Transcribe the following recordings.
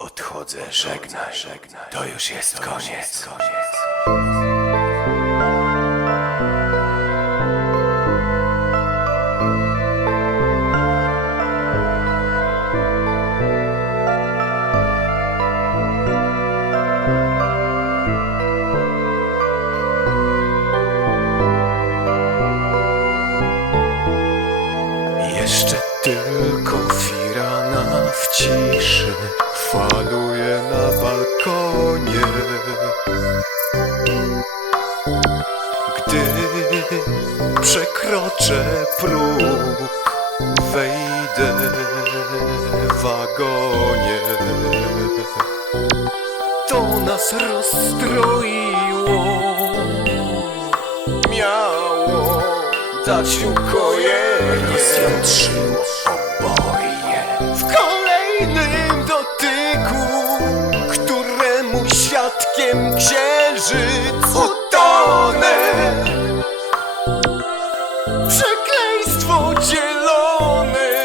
Odchodzę, żegnaj, żegnaj. To już jest koniec. koniec. Balkonie. Gdy przekroczę próg, wejdę w wagonie. To nas rozstroiło, miało dać ukojenie. Rozjątrzyło oboje. Świadkiem księżyc utonę. Przekleństwo dzielone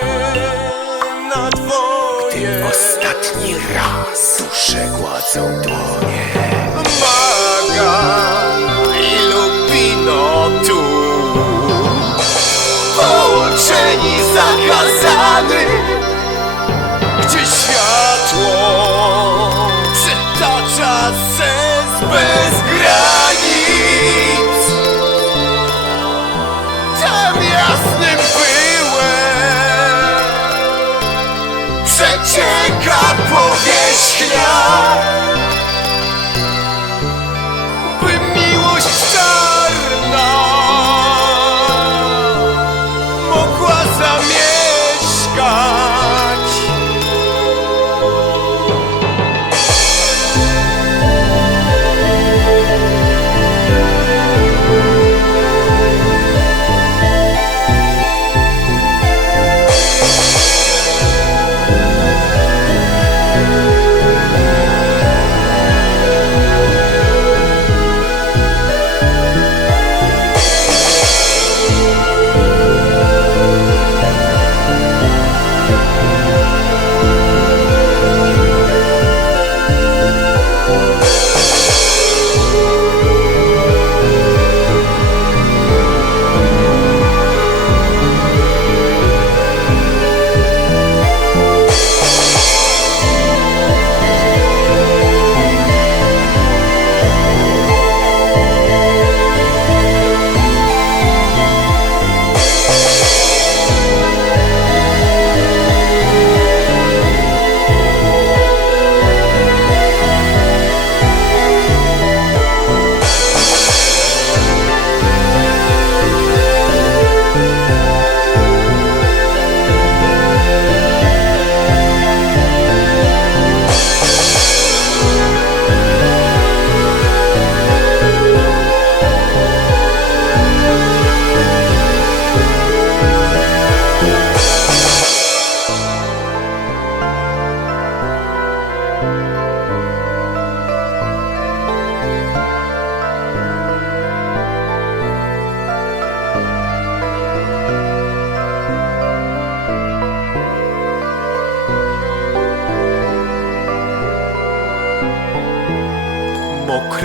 na dwoje. ostatni raz duszę gładzą dłonie. Maga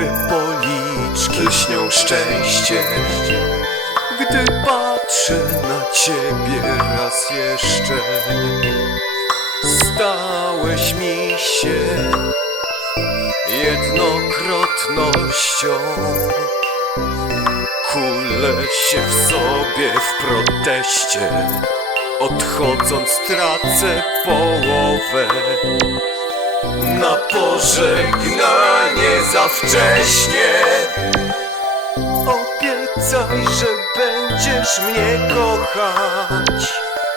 Mokre policzki. Lśnią szczęście. Gdy patrzę na ciebie raz jeszcze Stałeś mi się jednokrotnością. Kulę się w sobie w proteście Odchodząc tracę połowę na pożegnanie za wcześnie. Obiecaj, że będziesz mnie kochać.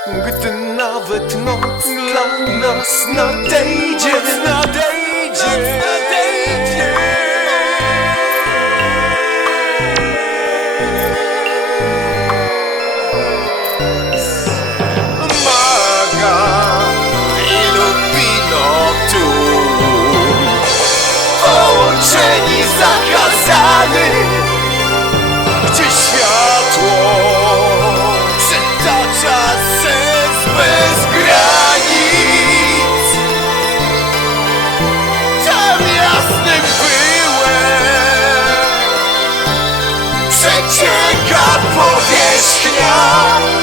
Gdy nawet noc dla nas nadejdzie Nadejdzie, nadejdzie przecieka powierzchnia.